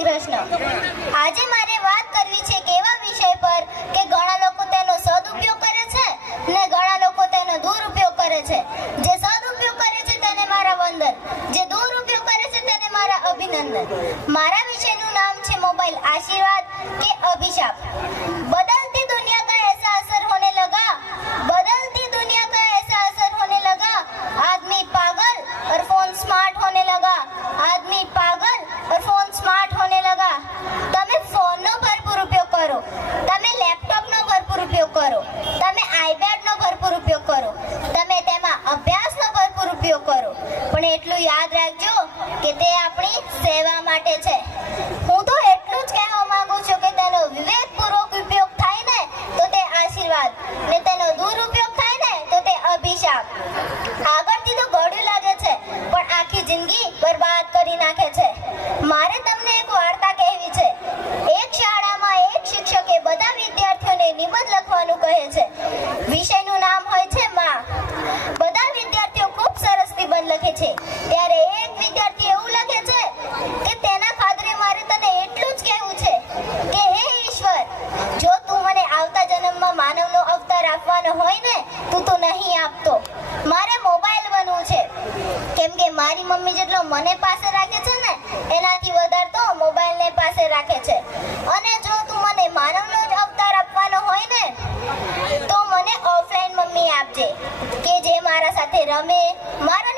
શ્રી કૃષ્ણ। આજે મારે વાત કરવી છે કે એવા વિષય પર કે ઘણા લોકો તેનો સદુપયોગ કરે છે ને ઘણા લોકો તેનો દુરુપયોગ કરે છે। જે સદુપયોગ કરે છે તેને મારા વંદન, જે દુરુપયોગ કરે છે તેને મારા અભિનંદન। મારા વિષયનું નામ છે મોબાઈલ आशीर्वाद के अभिशाप। बदलती दुनिया का ऐसा असर होने लगा, बदलती दुनिया का ऐसा असर होने लगा, आदमी पागल और फोन स्मार्ट होने लगा, आदमी पागल और फोन स्मार्ट होने लगा। તમે ફોનનો ભરપૂર ઉપયોગ કરો, તમે લેપટોપનો ભરપૂર ઉપયોગ કરો, તમે આઈપેડનો ભરપૂર ઉપયોગ કરો, તમે તેમાં અભ્યાસનો ભરપૂર ઉપયોગ કરો, પણ એટલું યાદ રાખજો કે તે આપણી સેવા માટે છે। હું તો એટલું જ કહેવા માંગુ છું કે તેનો વિવેકપૂર્વક ઉપયોગ થાય ને તો તે આશીર્વાદ, ને તેનો દુરુપયોગ થાય ને તો તે અભિશાપ। આગળથી તો ગળ્યું લાગે છે પણ આખી જિંદગી બરબાદ કરી નાખે છે। મારે તમને એક વાર્તા કહેવી છે। એક શાળામાં એક શિક્ષકે બધા વિદ્યાર્થીઓને નિબંધ લખવાનું કહે છે। વિષયનું નામ હોય છે માં। બધા વિદ્યાર્થીઓ ખૂબ સરસ નિબંધ લખે છે ત્યારે એક વિદ્યાર્થી એવું લખે છે કે તેના ખાતરે મારે તને એટલું જ કહેવું છે કે હે ઈશ્વર, જો તું મને આવતા જન્મમાં માનવનો અવતાર આપવાનો હોય ને તો નહીં આપતો। મારે મોબાઈલ બનવું છે કેમ કે મારી મમ્મી જેટલો મને પાસે રાખે છે ને એનાથી વધારે તો મોબાઈલને પાસે રાખે છે। અને જો તું મને માનવનો જ અવતાર આપવાનો હોય ને તો મને ઓફલાઈન મમ્મી આપજે કે જે મારા સાથે રમે, મારો